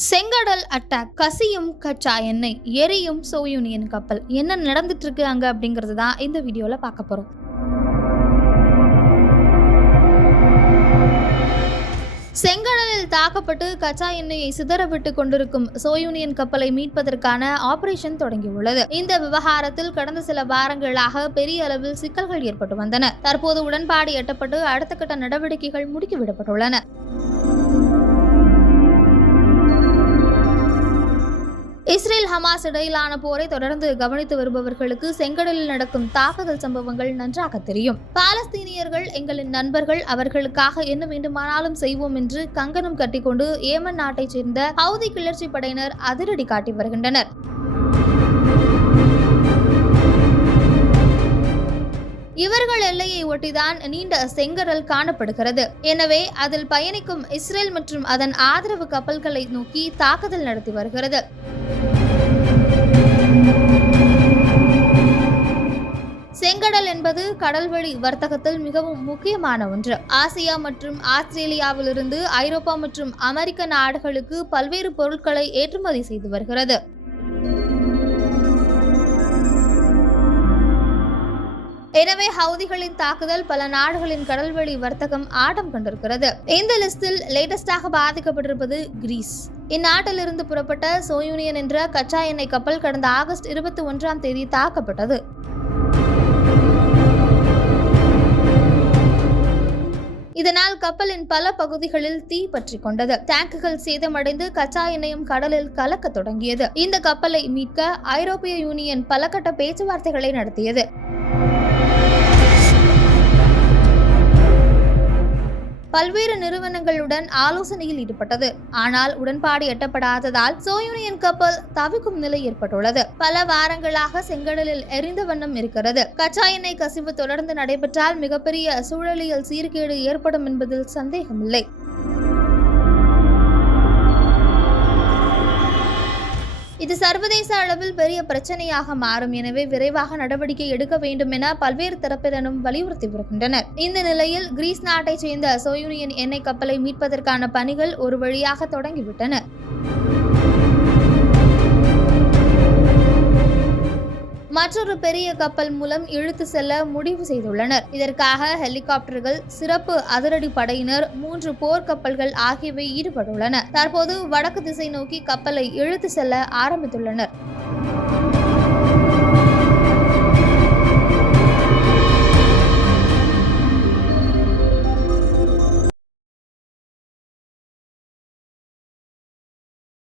செங்கடல் அட்டாக். கசியும் கச்சா எண்ணெய் எரியும் சோயூனியன் கப்பல். என்ன நடந்துட்டு இருக்கு அங்க அப்படிங்கிறது தான் இந்த வீடியோல பார்க்க போறோம். செங்கடலில் தாக்கப்பட்டு கச்சா எண்ணெயை சிதறவிட்டு கொண்டிருக்கும் சோயூனியன் கப்பலை மீட்பதற்கான ஆபரேஷன் தொடங்கியுள்ளது. இந்த விவகாரத்தில் கடந்த சில வாரங்களாக பெரிய அளவில் சிக்கல்கள் ஏற்பட்டு வந்தன. தற்போது உடன்பாடு எட்டப்பட்டு அடுத்த கட்ட நடவடிக்கைகள் முடுக்கிவிடப்பட்டுள்ளன. ஹமாஸ் இடையிலான போரை தொடர்ந்து கவனித்து வருபவர்களுக்கு செங்கடலில் நடக்கும் தாக்குதல் சம்பவங்கள் நன்றாக தெரியும். பாலஸ்தீனியர்கள் எங்களின் நண்பர்கள் அவர்களுக்காக என்ன வேண்டுமானாலும் செய்வோம் என்று கங்கணம் கட்டிக்கொண்டு ஏமன் நாட்டைச் சேர்ந்த ஹவுதி கிளர்ச்சி படையினர் அதிரடி காட்டி வருகின்றனர். இவர்கள் எல்லையை ஒட்டிதான் நீண்ட செங்கடல் காணப்படுகிறது. எனவே அதில் பயணிக்கும் இஸ்ரேல் மற்றும் அதன் ஆதரவு கப்பல்களை நோக்கி தாக்குதல் நடத்தி வருகிறது. பெருங்கடல் என்பது கடல்வழி வர்த்தகத்தில் மிகவும் முக்கியமான ஒன்று. ஆசியா மற்றும் ஆஸ்திரேலியாவிலிருந்து ஐரோப்பா மற்றும் அமெரிக்க நாடுகளுக்கு பல்வேறு பொருட்களை ஏற்றுமதி செய்து வருகிறது. எனவே ஹவுதிகளின் தாக்குதல் பல நாடுகளின் கடல்வழி வர்த்தகம் ஆட்டம் கண்டிருக்கிறது. இந்த லிஸ்டில் லேட்டஸ்டாக பாதிக்கப்பட்டிருப்பது கிரீஸ். இந்நாட்டிலிருந்து புறப்பட்ட சோயூனியன் என்ற கச்சா எண்ணெய் கப்பல் கடந்த ஆகஸ்ட் இருபத்தி ஒன்றாம் தேதி தாக்கப்பட்டது. இதனால் கப்பலின் பல பகுதிகளில் தீ பற்றி கொண்டது. டேங்குகள் சேதமடைந்து கச்சா எண்ணெயும் கடலில் கலக்க தொடங்கியது. இந்த கப்பலை மீட்க ஐரோப்பிய யூனியன் பலகட்ட பேச்சுவார்த்தைகளை நடத்தியது. பல்வேறு நிறுவனங்களுடன் ஆலோசனையில் ஈடுபட்டது. ஆனால் உடன்பாடு எட்டப்படாததால் சோயூனியன் கப்பல் தவிக்கும் நிலை ஏற்பட்டுள்ளது. பல வாரங்களாக செங்கடலில் எரிந்த வண்ணம் இருக்கிறது. கச்சா எண்ணெய் கசிவு தொடர்ந்து நடைபெற்றால் மிகப்பெரிய சூழலியல் சீர்கேடு ஏற்படும் என்பதில் சந்தேகமில்லை. சர்வதேச அளவில் பெரிய பிரச்சனையாக மாறும். எனவே விரைவாக நடவடிக்கை எடுக்க வேண்டும் என பல்வேறு தரப்பினரும் வலியுறுத்தி வருகின்றனர். இந்த நிலையில் கிரீஸ் நாட்டைச் சேர்ந்த சோயூனியன் எண்ணெய் கப்பலை மீட்பதற்கான பணிகள் ஒரு வழியாக தொடங்கிவிட்டன. மற்றொரு பெரிய கப்பல் மூலம் இழுத்து செல்ல முடிவு செய்துள்ளனர். இதற்காக ஹெலிகாப்டர்கள் சிறப்பு அதிரடி படையினர் மூன்று போர்க்கப்பல்கள் ஆகியவை ஈடுபட்டுள்ளன. தற்போது வடக்கு திசை நோக்கி கப்பலை இழுத்து செல்ல ஆரம்பித்துள்ளனர்.